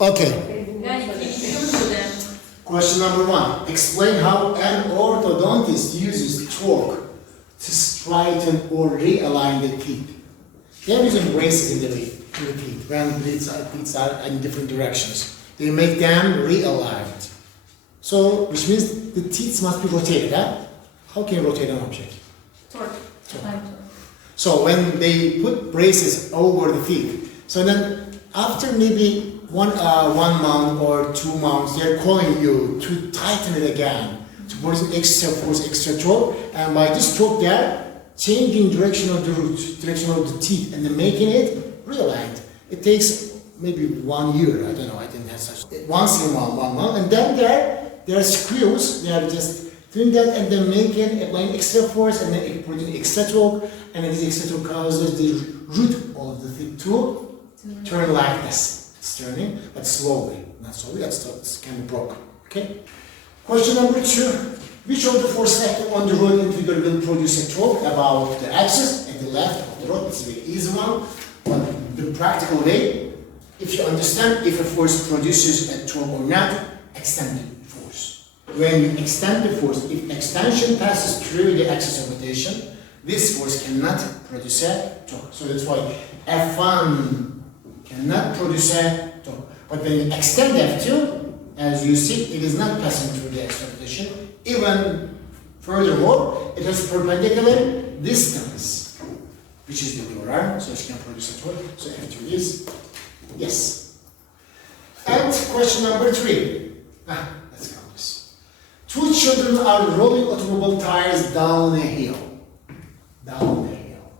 Okay. Yani kemikli Question number 1. Explain how an orthodontist uses torque to straighten or realign the teeth. They are using braces in the teeth when teeth are in different directions. They make them realigned. So, which means the teeth must be rotated. Huh? How can you rotate an object? torque. So when they put braces over the teeth, so then after maybe one month or 2 months, they're calling you to tighten it again, to put in extra force, extra torque, and by this torque they're changing direction of the root, direction of the teeth, and then making it realigned. It takes maybe 1 year, I don't know, I didn't have such. Once in one month, and then there are screws, they are just doing that and then making, applying extra force, and then putting extra torque, and then this extra torque causes the root of the teeth to turn like this. It's turning, but slowly, not slowly, it's kind of broken. Okay? Question number 2. Which of the forces acting on the rod integer will produce a torque about the axis at the left of the rod? It's a very easy one, but the practical way, if you understand if a force produces a torque or not, extend the force. When you extend the force, if extension passes through the axis of rotation, this force cannot produce a torque. So that's why F1 cannot produce a torque. But when you extend F2, as you see, it is not passing through the axis of rotation. Even furthermore, it has perpendicular distance, which is the lower arm, so it can produce a torque. So F2 is yes. And question number 3. Let's count this. 2 children are rolling automobile tires down a hill. Down a hill.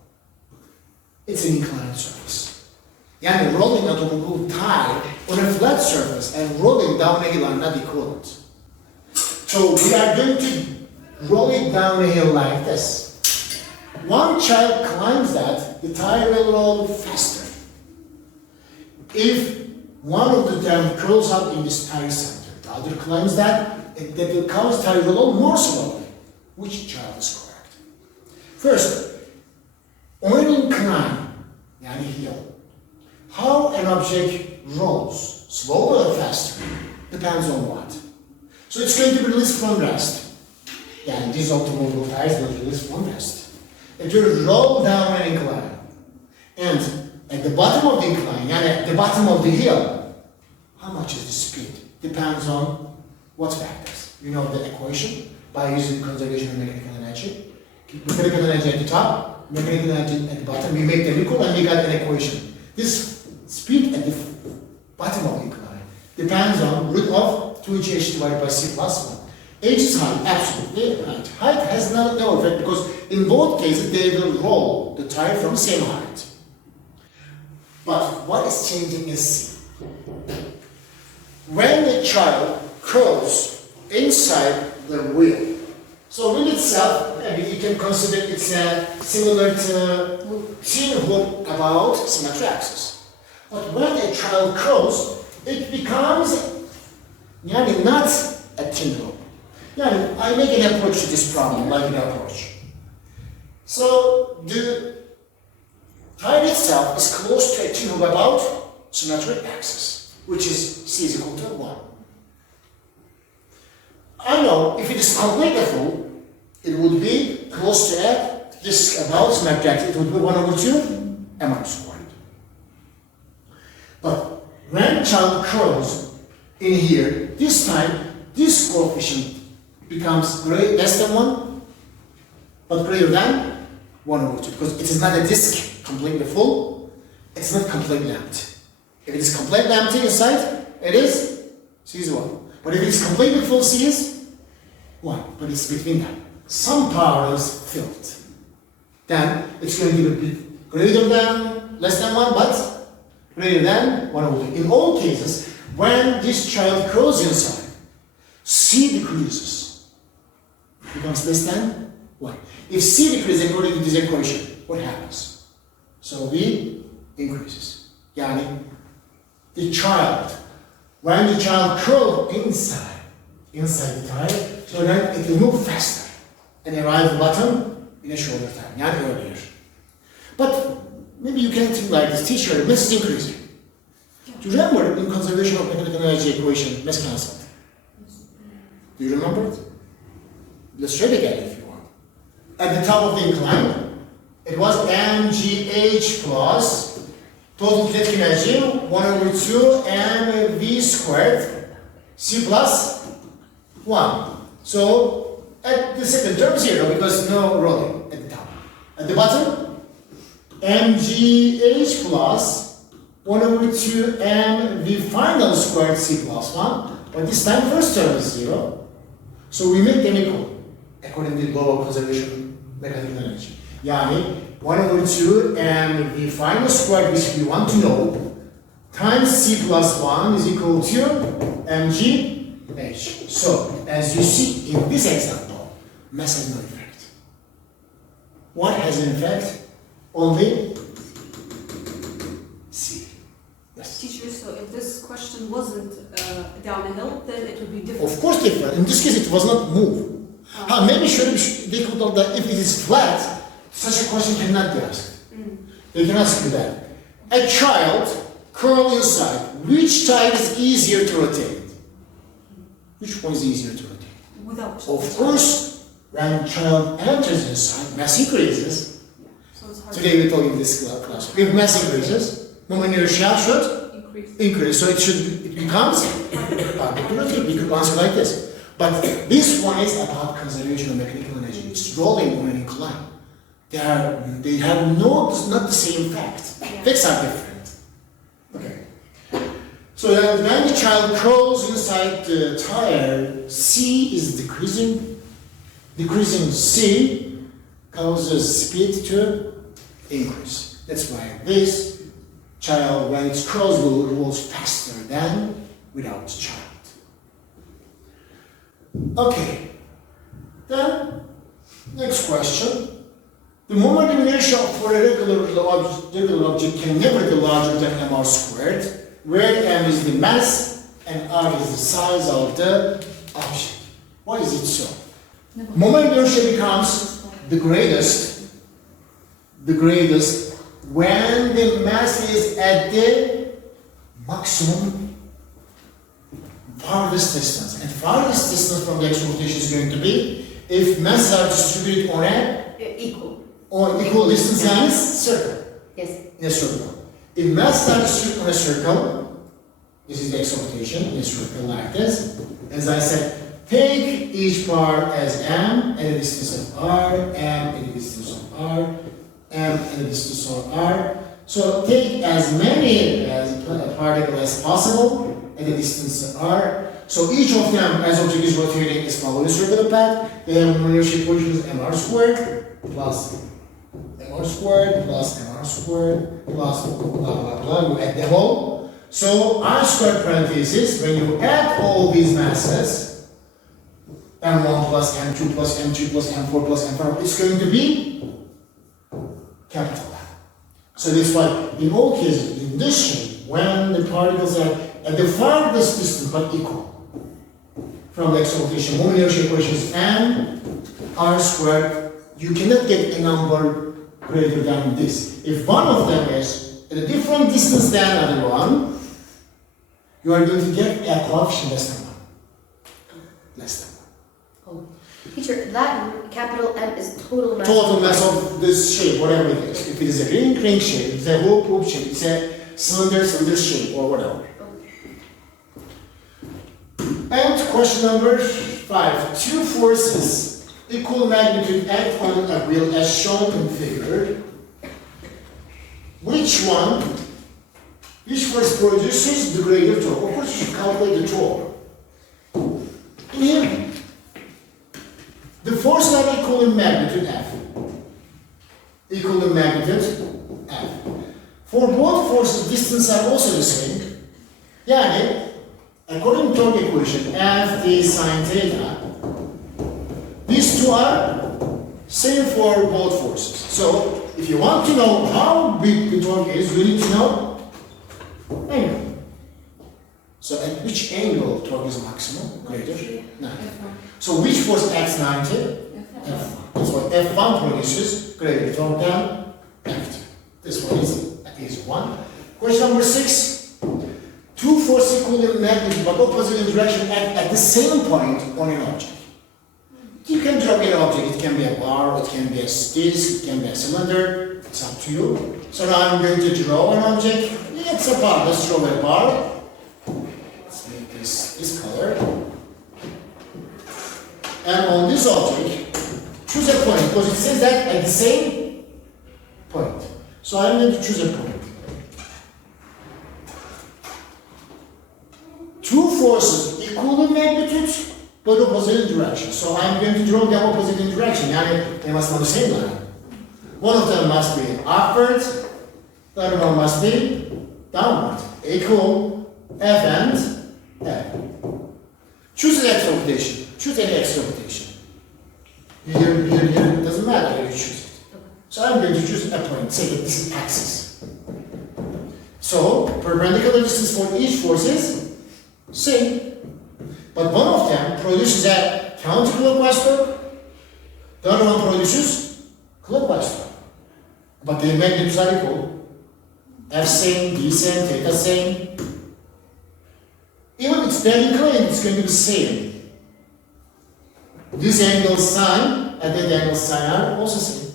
It's an inclined surface. Yani rolling automobile tire on a flat surface and rolling down a hill are not equivalent. So we are going to roll it down a hill like this. One child climbs that, the tire will roll faster. If one of them curls up in this tire center, the other climbs that will cause tire to roll more slowly. Which child is correct? First, on an incline, yani hill, how an object rolls, slower or faster, depends on what. So it's going to be released from rest. Yeah, these automobile tires will release from rest. It will roll down an incline. And at the bottom of the incline, and at the bottom of the hill, how much is the speed? Depends on what factors. You know the equation by using conservation of mechanical energy. Mechanical energy at the top, mechanical energy at the bottom. We make them equal and we got an equation. This speed at the bottom of the incline depends on root of 2h divided by c plus 1. H is height, absolutely right. Height has no effect because in both cases they will roll the tire from the same height. But what is changing is C. When the child curls inside the wheel, so wheel itself, maybe you can consider it's similar to tin hook about symmetry axis. But when a child curls, it becomes not a tin hook. I make an approach to this problem, like an approach. So the tire itself is close to a tin hook about symmetric axis, which is C is equal to 1. I know if it is completely full, it would be close to this about symmetric axis, it would be 1 over 2 m squared. But when child curls in here, this time this coefficient becomes less than 1, but greater than 1 over 2, because it is not a disk completely full, it's not completely empty. If it is completely empty inside, it is C is 1. But if it is completely full, C is 1. But it's between them. Some power is filled. Then it's going to be greater than, less than 1, but greater than 1 over 2. In all cases, when this child curls inside, C decreases. Becomes less than 1. If C decreases according to this equation, what happens? So V increases. Yani, the child, when the child curls inside the tire, so then it will move faster and arrive at the bottom in a shorter time, yani earlier. But maybe you can think like this, teacher, this is increasing. Do you remember in conservation of mechanical energy equation, mass cancelled? Do you remember it? Let's try it again if you want. At the top of the incline, it was mgh plus total kinetic energy 1 over 2 mv squared c plus 1. So at the second term 0 because no rolling at the top. At the bottom, mgh plus 1 over 2 mv final squared c plus 1. But this time first term is 0. So we make them equal according to the law of conservation mechanical energy. Yani 1 over 2 mv final squared, which we want to know, times c plus 1 is equal to mgh. So as you see in this example, mass has no effect. What has an effect? Only c. Yes. Teacher, so if this question wasn't down a hill, then it would be different. Of course different. In this case, it was not move. Maybe they could tell that if it is flat, such a question cannot be asked. They can ask you that. A child curl inside. Which type is easier to rotate? Which one is easier to rotate? Without. Of course, when child enters inside, mass increases. So it's hard Today we're talking this class. If mass increases, moment inertia should to increase. So it becomes we could answer like this. But this one is about conservation of mechanical energy. It's rolling on an incline. They have not the same fact. Facts are different. Okay. So when the child crawls inside the tire, C is decreasing. Decreasing C causes speed to increase. That's why this child, when it crawls, rolls faster than without the child. Okay. Then, next question. The moment of inertia for a regular object can never be larger than mr squared, where m is the mass and r is the size of the object. Why is it so? Moment of inertia becomes the greatest when the mass is at the maximum farthest distance. And farthest distance from the x rotation is going to be if masses are distributed on equal distance in a circle. Yes. In a circle. If masses are distributed on a circle, this is the x rotation in a circle like this. As I said, take each part as m at a distance of r, m at a distance of r, m at a distance of r. So take as many particles as possible at a distance of r. So each of them, as object is rotating, is following a circular path. They have inertia equations mr squared plus mr squared plus mr squared plus blah blah blah. You add them all. So r squared parentheses, when you add all these masses, m1 plus m2 plus m3 plus m4 plus m5, it's going to be capital M. So that's why in all cases, in this shape, when the particles are at the farthest distance but equal from the x rotation, moment inertia equation is m r squared, you cannot get a number greater than this. If one of them is at a different distance than another one, you are going to get a coefficient less than 1. Less than 1. Oh. Teacher, that capital M is total mass. Total mass of this shape, whatever it is. If it is a ring shape, it's a hoop shape, it's a cylinder shape, or whatever. And question number 5. Two forces equal magnitude act on a wheel as shown in figure. Which force produces the greater torque? Of course, you should calculate the torque. In here, the forces are equal in magnitude F. Equal in magnitude F. For both forces, distance are also the same. Yani, according to torque equation, F is sine theta, these two are same for both forces. So, if you want to know how big the torque is, you need to know angle. So, at which angle torque is maximum? Greater? 90. So, which force acts 90? F1. That's why F1 produces greater torque than F2. This one is easy one. Question number 6. forces equal in magnitude but opposite in direction act at the same point on an object. You can draw any object. It can be a bar, it can be a disc, it can be a cylinder. It's up to you. So now I'm going to draw an object. It's a bar. Let's draw a bar. Let's make this color. And on this object, choose a point because it says that at the same point. So I'm going to choose a point. Two forces equal in magnitude but opposite in direction. So I'm going to draw them opposite in direction. Yani they must be on the same line. One of them must be upward, the other one must be downward. Equal F and F. Choose an x rotation. Choose any x rotation. Here, it doesn't matter how you choose it. So I'm going to choose a point. Say that this is axis. So perpendicular distance for each force is same. But one of them produces a counterclockwise torque, the other one produces clockwise torque. But the magnitudes are equal. F same, D same, theta same. Even if it's dead inclined, it's going to be the same. This angle sine and that angle sine are also same.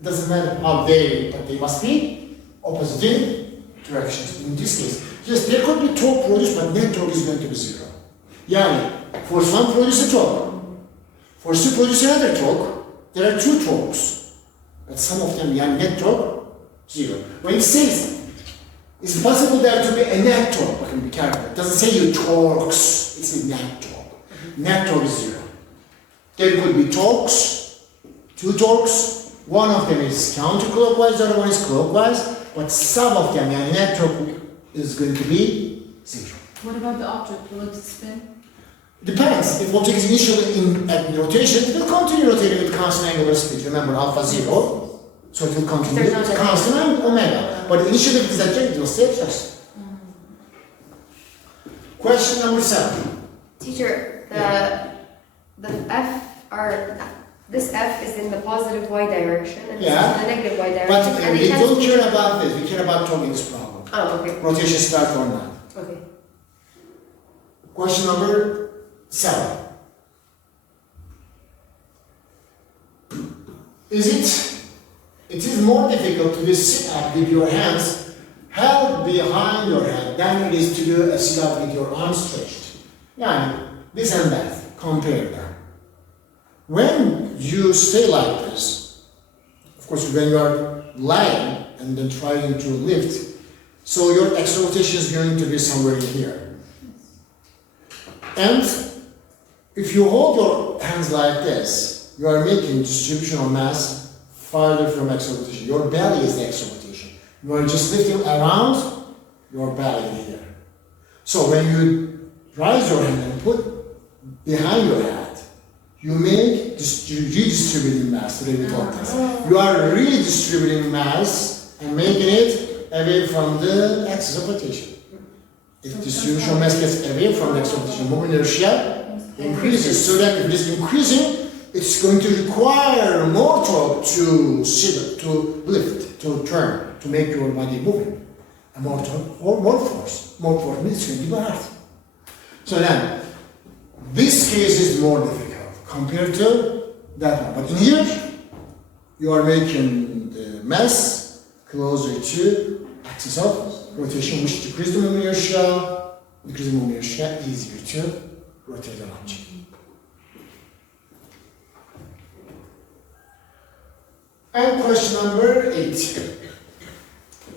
It doesn't matter how but they must be opposite in directions. In this case, yes, there could be torque produced, but net torque is going to be zero. Yani, force 1 produces a torque. Force 2 produces another torque. There are two torques. But some of them, yani net torque, zero. When it says, it's possible there to be a net torque, but be careful. It doesn't say you torques, it says net torque. Net torque is zero. There could be torques, two torques. One of them is counterclockwise, the other one is clockwise. But some of them, yani net torque is going to be zero. What about the object? Will it spin? Depends. If object is initially at rotation, it will continue rotating with constant angular speed. Remember alpha 0, so it will continue with constant omega. But initially if it is at it will stay just. Question number 7. Teacher, the F are this F is in the positive y direction and this is in the negative y direction. But we don't care about this. We care about solving this problem. Oh, okay. Rotation starts or not. Okay. Question number 7. It is more difficult to do sit-up with your hands held behind your head than it is to do a sit-up with your arms stretched. Yeah, this and that. Compare them. When you stay like this, of course when you are lying and then trying to lift, so your extra rotation is going to be somewhere in here. And if you hold your hands like this, you are making distribution of mass farther from extra rotation. Your belly is the extra rotation. You are just lifting around your belly here. So when you raise your hand and put behind your head, you make redistributing mass. You are redistributing mass and making it away from the axis of rotation. If distribution mass gets away from the axis of rotation, moment inertia increases. So that if it is increasing, it's going to require more torque to shift, to lift, to turn, to make your body moving. And more torque or more force. More force means it's going to be hard. So then, this case is more difficult compared to that one. But in here, you are making the mass closer to axis of rotation, which decreases the moment inertia, easier to rotate an object. And question number 8.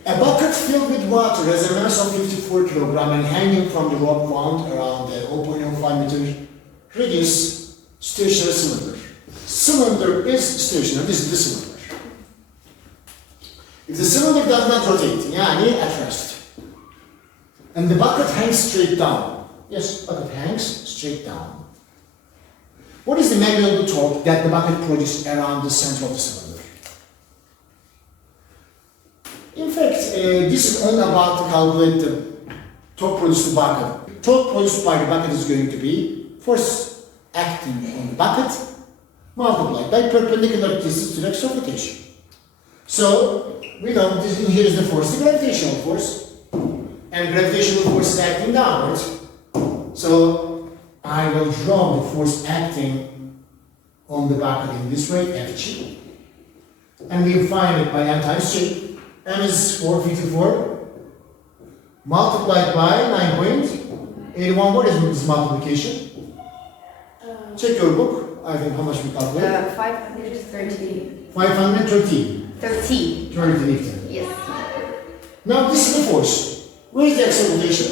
A bucket filled with water has a mass of 54 kg and hanging from the rope wound around a 0.05 meter radius stationary cylinder. Cylinder is stationary, this is the cylinder. If the cylinder does not rotate, yani at rest, and the bucket hangs straight down, yes, bucket hangs straight down. What is the magnitude torque that the bucket produces around the center of the cylinder? In fact, this is only about to calculate the torque produced by the bucket. Torque produced by the bucket is going to be force acting on the bucket multiplied by perpendicular distance to the axis of rotation. So, we know this, here is the force, the gravitational force. And and gravitational force is acting downwards. So I will draw the force acting on the bucket in this way, Fg. And we find it by m times g. M is 454 multiplied by 9.81. What is this multiplication? Check your book. I think how much we calculate? 530. 530. 30. 30 Newton. Yes. Now this is the force. Where is the acceleration?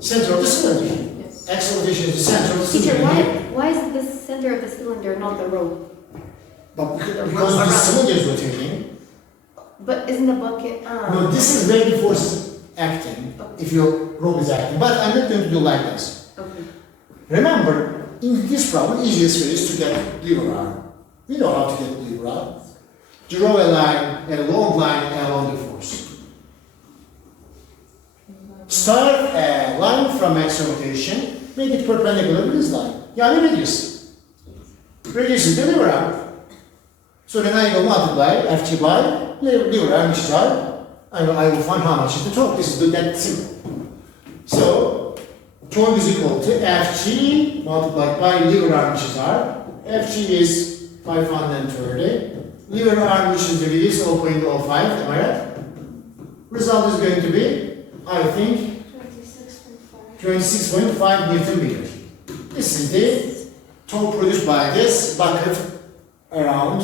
Center of the cylinder. Yes. Acceleration is the center of the Teacher, cylinder. why is the center of the cylinder not the rope? But because the cylinder is rotating. But isn't the bucket? No, this is where the force is acting. If your rope is acting. But I'm not going to do like this. Okay. Remember, in this problem, easiest way is to get lever arm. We know how to get lever arm. Draw a line, a long line along the force. Start a line from x rotation, make it perpendicular to this line. Yani reduce. Reduce the lever arm. So then I will multiply Fg by lever arm which is R. I will find how much is the torque. This is that simple. So torque is equal to Fg multiplied by lever arm which is R. Fg is 530. Lever arm which is released 0.05. Am I right? Result is going to be, I think, 26.5 Newton meter. This is the torque produced by this bucket around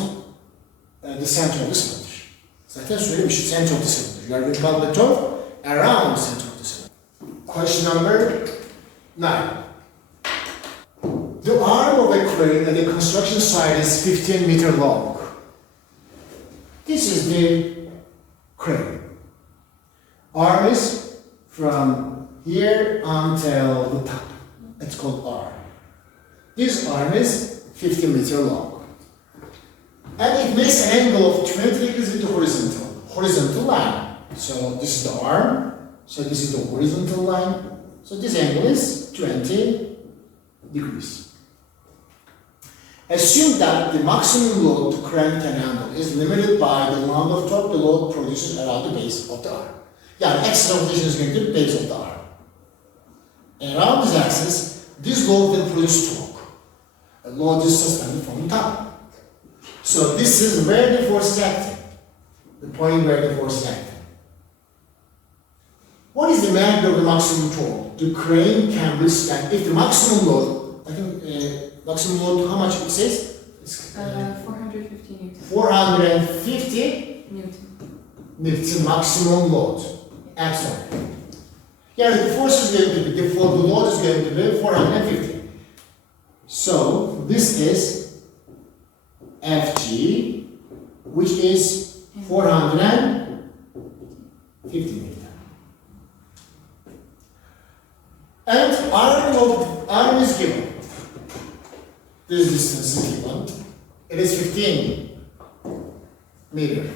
the center of the cylinder. Zaten söylemiştim, center of the cylinder. You are going to calculate torque around the center of the cylinder. Question number 9. The arm of a crane at the construction site is 15 meter long. This is the crane. Arm is from here until the top. It's called R. This arm is 15 meter long. And it makes an angle of 20 degrees with the horizontal line. So this is the arm. So this is the horizontal line. So this angle is 20 degrees. Assume that the maximum load the crane can handle is limited by the amount of torque the load produces around the base of the arm. Yeah, the axis of rotation is going to be the base of the arm. And around this axis, this load will produce torque. A load is suspended from the top. So this is where the force is acting. The point where the force is acting. What is the magnitude of the maximum torque the crane can withstand if the maximum load, I think maximum load, how much it says? 450 Newton. 450 Newton maximum load. Excellent. Yeah, the force is going to be, the load is going to be 450. So this is Fg, which is 450 Newton. And arm is given. This distance is given. It is 15 meter.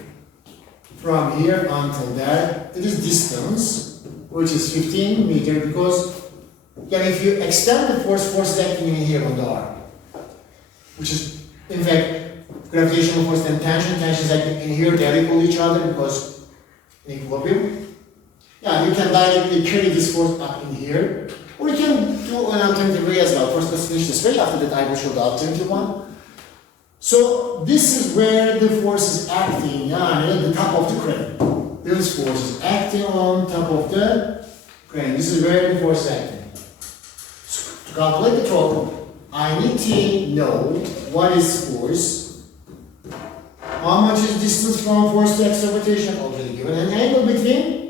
From here until there, it is distance, which is 15 meter, because if you extend the force is acting in here on the arm, which is in fact gravitational force and tension is acting in here, they are equal to each other because in equilibrium. Yeah, you can directly carry this force up in here, or you can do an alternative way as well. First, let's finish this way, after that I will show the alternative one. So this is where the force is acting at the top of the crane. This force is acting on top of the crane. This is where the force is acting. So to calculate the torque, I need to know what is force, how much is distance from force to axis of rotation, already given, an angle between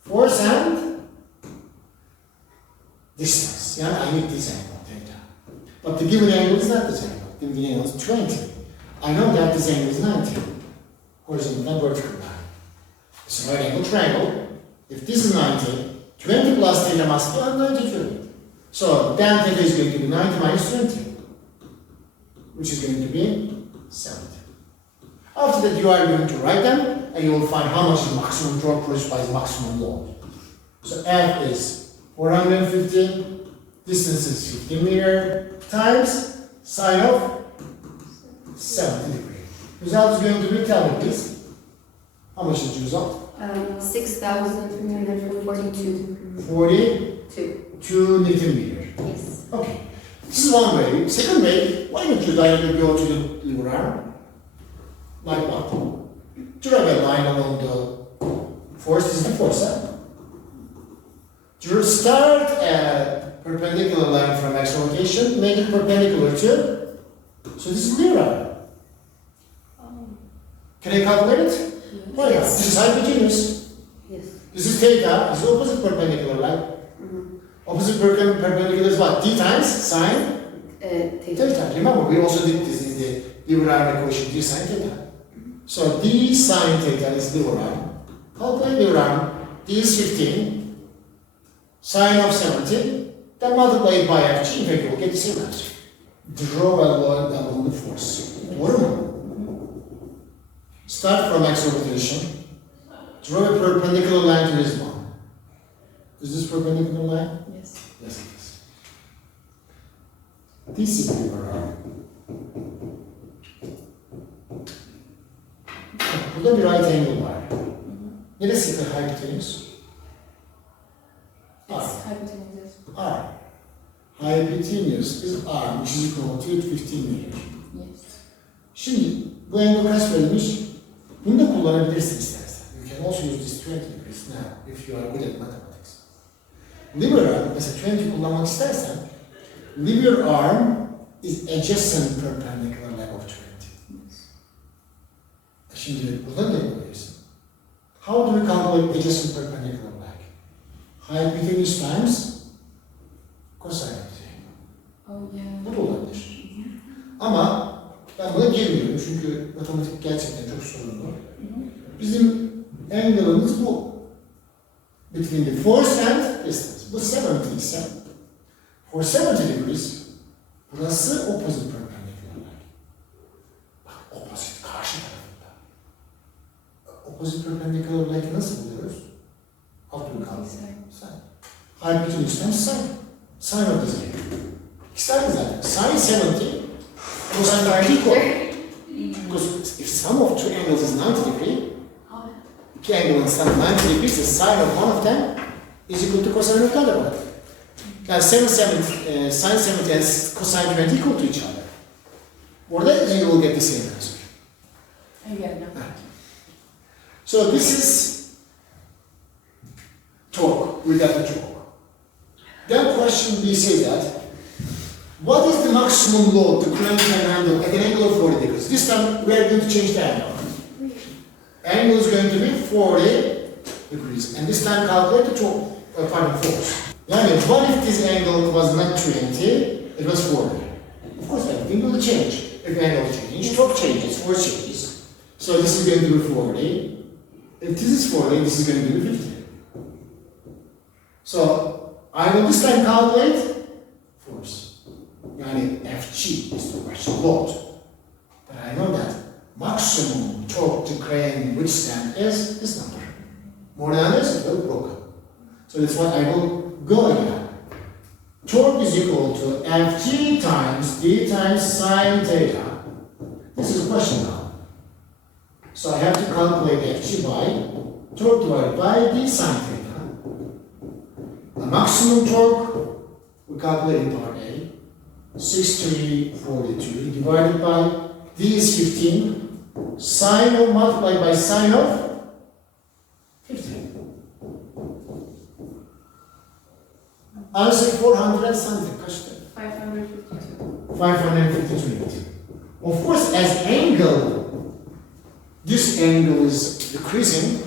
force and distance. Yeah, I need this angle, theta. But the given angle is not this angle. The given angle is 20. I know that this angle is 90. Horizontal and vertical line. It's a right angle triangle. If this is 90, 20 plus theta must be 92. So tan theta is going to be 90 minus 20, which is going to be 70. After that, you are going to write them, and you will find how much is maximum torque produced by the maximum load. So F is 450, distance is 50 meter, times sine of 70 degrees. Result is going to be, tell me please, how much is the result? 6,342. 42 Newton meter. Yes. Okay. This is one way. Second way, why don't you directly go to the liver arm? Like what? Draw a line along the force. This is the force, huh? Just start a perpendicular line from x rotation, make it perpendicular to. So this is liver arm. Can I calculate it? Why not? This is hypotenuse. Yes. This is theta. This is opposite perpendicular line. Opposite perpendicular is what? D times sine theta. Remember, we also did this in the liver arm equation, d sine theta. So d sine theta is liver arm. Calculate liver arm. D is 15. Sine of 70. Then multiply it by fg. In fact, you will get the same answer. Draw a line along the force. Doğru. Start from x rotation. Draw a perpendicular line to this one. Is this perpendicular line? Yes. Yes, it is. This is liver arm. Burada bir right angle var. Neresi hypotenuse? R. It's hypotenuse. R. Hypotenuse is R, which is equal to 15 meter. Yes. Şimdi bu angle kaç verilmiş? Bunu da kullanabilirsin istersen. You can also use this 20 degrees now if you are good at mathematics. Liver arm, mesela 20 kullanmak istersen, liver arm is adjacent perpendicular leg of 20. Şimdi buradan ne yapabilirsin? How do we calculate adjacent perpendicular leg? Hypotenuse times cosine of t. Oh yeah. Bu da olabilir. Ama ben buna girmiyorum çünkü matematik gerçekten çok sorunlu. Bizim angle'ımız bu. Between the force and distance. Bu 70 ise for 70 degrees burası opposite perpendicular line. Bak opposite karşı tarafında. Opposite perpendicular line nasıl buluyoruz? Alt bir kaldı. Sine. Hypotenuse times sine. Sine of this angle. İkisi aynı zaten. Sine 70 cosine 90 equal. Because if sum of two angles is 90 degree, two angles sum 90 degrees, the sine of one of them is equal to cosine of the other one. Now sine 70 and cosine 20 equal to each other. Or then you will get the same answer. Again, no. So this is torque. We got the torque. Then question B says that what is the maximum load the crane can handle at an angle of 40 degrees? This time we are going to change the angle. Angle is going to be 40 degrees. And this time calculate the torque, force. Yani, what if this angle was not 20, it was 40? Of course, everything will change. If angle changes, torque changes, force changes. So this is going to be 40. If this is 40, this is going to be 50. So I will this time calculate force. Yani Fg is the question load. But I know that maximum torque the crane withstand is this number. More than this, it will be broken. So that's what I will go again. Torque is equal to Fg times d times sine theta. This is a question now. So I have to calculate Fg by torque divided by d sine theta. The maximum torque, we calculate in part A, 6342 divided by d is 15, sine of multiplied by sine of 15. Answer 400 and something, question. 552. 552 units. Of course, as angle, this angle is decreasing.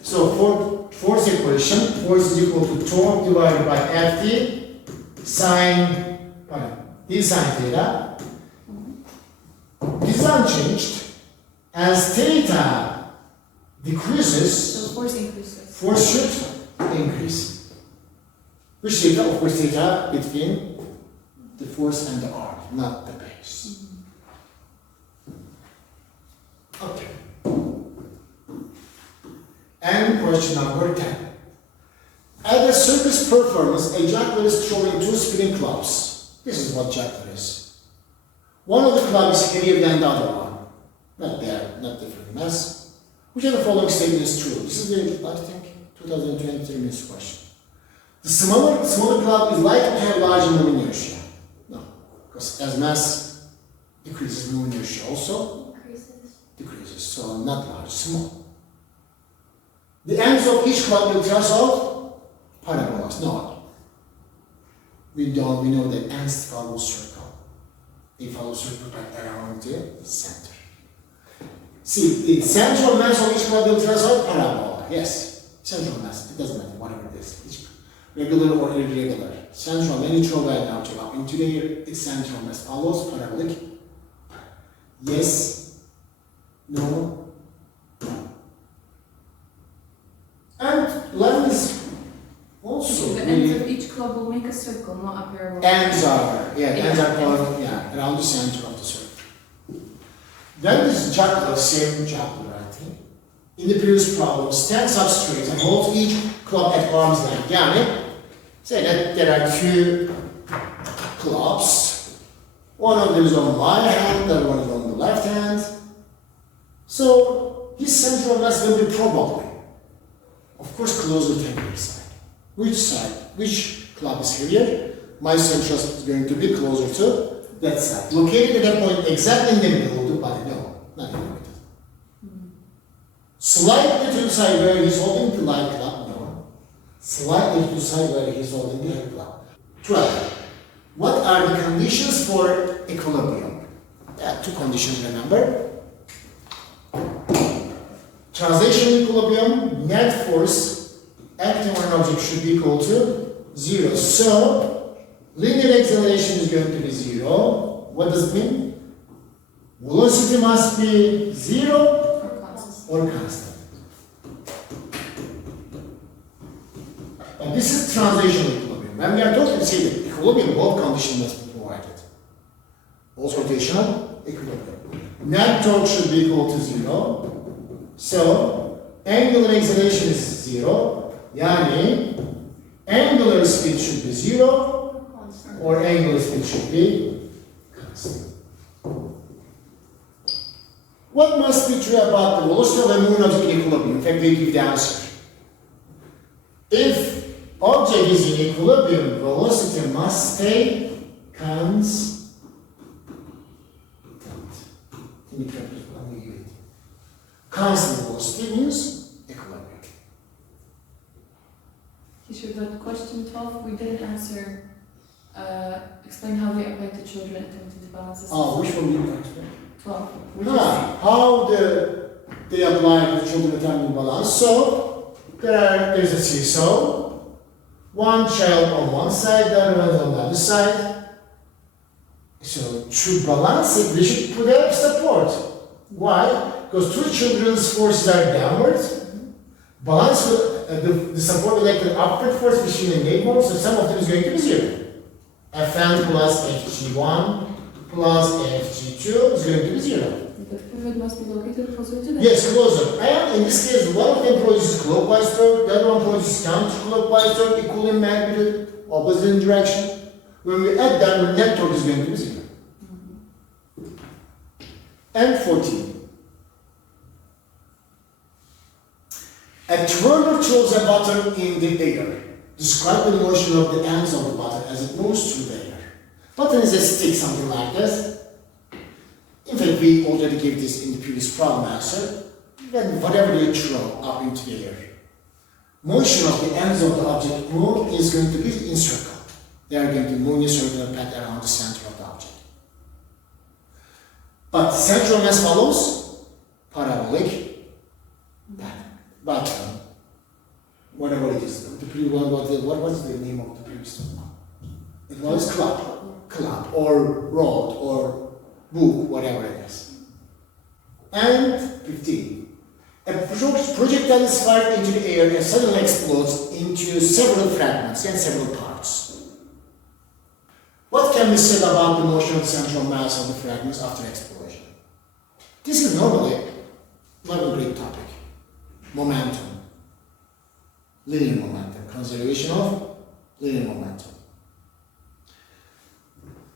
So for force equation, force is equal to torque divided by Ft sine d sine theta. This is unchanged. As theta decreases, So force increases. force should increase. Which theta? Of course, theta between the force and the arm, not the base. Okay. And question number 10. At a circus performance, a juggler is throwing two spinning clubs. This is what juggler is. One of the clubs is heavier than the other one. Not there, not different mass. Which of the following statement is true? This is the, I think, 2023 Miss question. The smaller club is likely to have larger move inertia. No, because as mass decreases, move inertia also decreases. So not large, small. The ends of each club will trace out parabolas. No. We know that ends follow circle. They follow circle around the center. See, the central mass of each club will trace out parabola. Yes, central mass. It doesn't matter, whatever it is. It's regular or irregular. Central, when you throw an object up into the air, its central mass follows parabolic. Yes, no, no. And line is also The ends of each club will make a circle, not a parabol. ends are around the center of the circle. Then this juggler, same juggler, I think. In the previous problem, stands up straight and holds each club at arm's length. Yani, say that there are two clubs. One of them is on my hand, the other one is on the left hand. So his central mass will be probably, of course, closer to the heavier side. Which side? Which club is heavier? My central is going to be closer to that side. Located at that point exactly in the middle of the body. No, not in the middle. Slightly to the side where he's holding the light club. No. Slightly to the side where he's holding the heavy club. 12. What are the conditions for equilibrium? There are two conditions, remember. Translation equilibrium, net force acting on an object should be equal to 0. So, linear acceleration is going to be 0. What does it mean? Velocity must be 0 or constant. But this is translation equilibrium. When we are talking, say that equilibrium, both conditions must be provided. Also rotational equilibrium. Net torque should be equal to 0. So, angular acceleration is 0. Yani, angular speed should be 0 or angular speed should be constant. What must be true about the velocity of a moving object in equilibrium? In fact, we give the answer. If object is in equilibrium, velocity must stay constant. Constant velocity means equilibrium. Teacher, that question 12, we didn't answer. Explain how they apply to children attempting to balance the system. Oh, which one did you explain? 12. How they apply to children attempting to balance. So, there's a seesaw. One child on one side, the other one on the other side. So, to balance it, we should put up support. Why? Because two children's forces are downwards. Balance the support will act an upward force between the neighbor, so sum of them is going to be 0. Fn plus Fg1 plus Fg2 is going to be 0. The pivot must be located closer to them. Yes, closer. And in this case, one of them produces clockwise torque, the other one produces counterclockwise torque, equal in magnitude, opposite in direction. When we add them, the net torque is going to be 0. And 14. A twirler throws a button in the air. Describe the motion of the ends of the button as it moves through the air. Button is a stick, something like this. In fact, we already gave this in the previous problem answer. Then whatever you throw up into the air, motion of the ends of the object move is going to be in circle. They are going to move in a circular path around the center of the object. But central mass follows parabolic pattern. But whatever it is, the previous one, what was the name of the previous one? It was club, or rod, or book, whatever it is. And 15. A projectile is fired into the air and suddenly explodes into several fragments and several parts. What can be said about the motion of the central mass of the fragments after explosion? This is normally not a great topic. Momentum, linear momentum, conservation of linear momentum.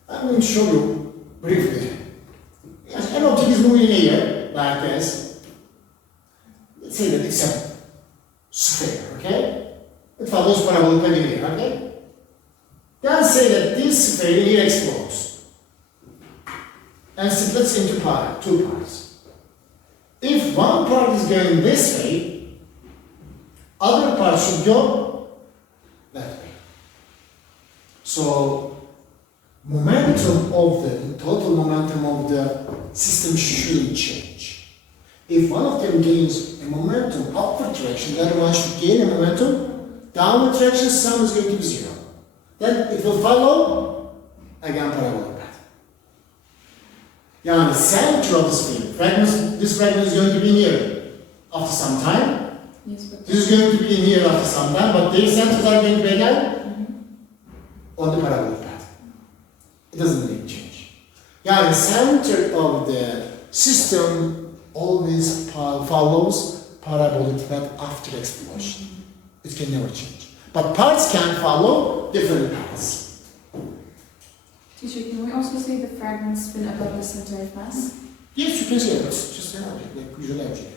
I'm going to show you briefly. Yes, an object is moving in the air like this. say that it's a sphere, okay? It follows parabolic linear, okay? Then say that this sphere here explodes and splits into two parts. If one part is going this way, other part should go that way. So momentum of the total momentum of the system shouldn't change. If one of them gains a momentum upward direction, the other one should gain a momentum downward direction, sum is going to be 0. Then it will follow again parabolic path. Yani center of the sphere, this fragment is going to be here after some time. Yes, but This is going to be here after some time, but their centers are going to be again on the parabolic path. It doesn't make change. Yeah, the center of the system always follows parabolic path after explosion. It can never change. But parts can follow different paths. teacher, can we also say the fragments spin above the center of mass? Yes, you can say it. It's just an object, like visual object.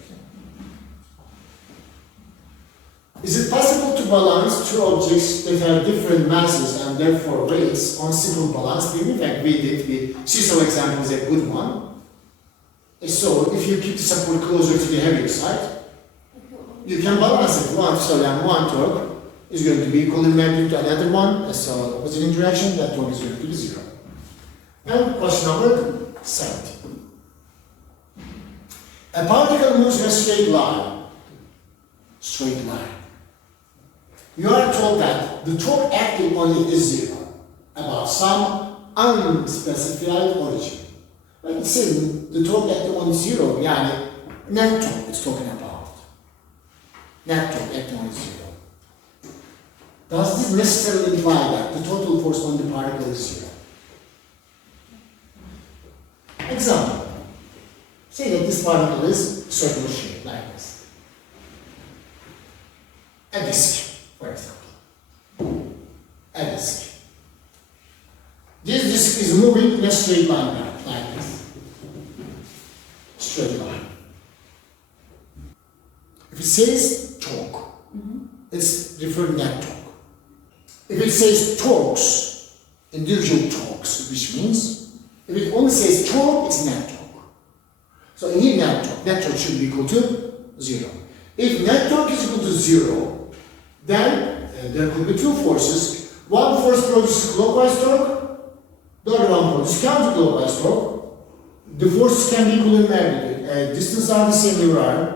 Is it possible to balance two objects that have different masses and therefore weights on simple balance beam? In fact, we did. The seesaw example is a good one. So, if you keep the support closer to the heavier side, you can balance it. One torque is going to be equal in magnitude to another one, so opposite in direction, that torque is going to be 0. And question number 70. A particle moves in a straight line. Straight line. You are told that the torque acting on it is 0 about some unspecified origin. Like it says, the torque acting on is 0, yani net torque it's talking about. Net torque acting on is 0. Does this necessarily imply that the total force on the particle is 0? Example. Say that this particle is circular shape like this. A disk, for example. A disk. This disk is moving in a straight line path like this. Straight line. If it says torque, it's referring to net torque. If it says torques, individual torques, which means if it only says torque, it's net torque. So in here net torque should be equal to 0. If net torque is equal to 0, then there could be two forces. One force produces clockwise torque, the other one produces counterclockwise torque. The forces can be equal in magnitude. Distance are the same here,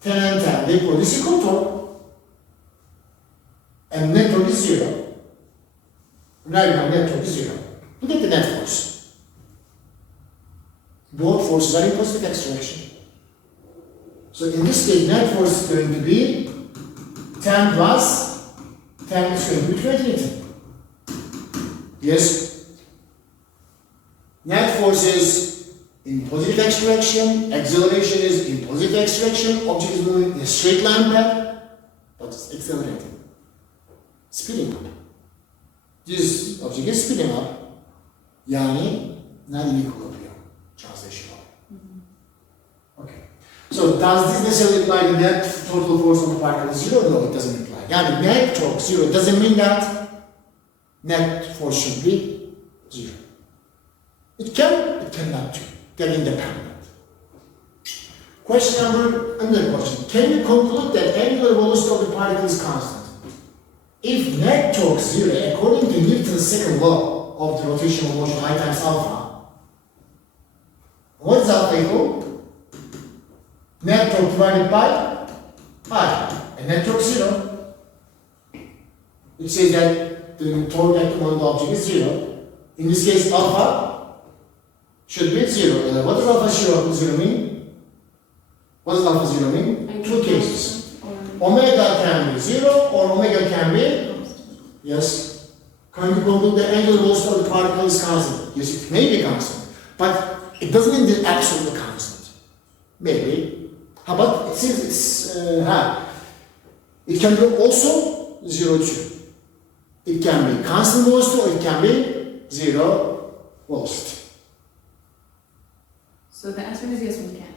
10 and 10. They produce equal torque. And net torque is 0. Right now, net torque is 0. Look at the net force. Both forces are in positive x direction. So in this case, net force is going to be 10 plus 10 is going to be 20 Newton. Yes? Net force is in positive x direction, acceleration is in positive x direction, object is moving in a straight line path, but it's accelerating. Speeding up. This object is speeding up, yani not in equilibrium. Translation. Okay. So does this necessarily imply the net total force on the particle is 0? No, it doesn't imply. Yani net torque 0 doesn't mean that net force should be 0. It can, it cannot too. They're independent. Another question. Can you conclude that angular velocity of the particle is constant? If net torque 0, according to Newton's second law of the rotational motion I times alpha, what is alpha equal? Net torque divided by I. And net torque 0. It says that the torque acting on the object is 0. In this case, alpha should be 0. What does alpha 0 mean? What does alpha 0 mean? Two cases. Omega can be 0 or omega can be, yes. Can you conclude the angular velocity of the particle is constant? Yes, it may be constant. But it doesn't mean it's absolutely constant. Maybe. How about it says it's it can be also 0 too. It can be constant velocity or it can be 0 velocity. So the answer is yes, we can.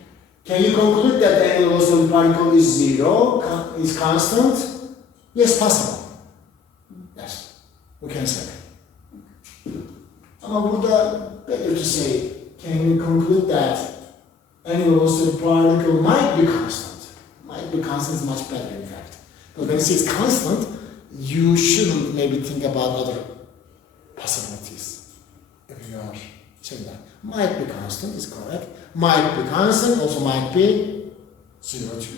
Can you conclude that the angular velocity of the particle is zero, is constant? Yes, possible. Yes, we can say. Ama burada better to say, can we conclude that angular velocity of the particle might be constant? Might be constant is much better, in fact. But when you say it's constant, you shouldn't maybe think about other possibilities. If you are saying that. Might be constant is correct. Might be constant, also might be 0 too.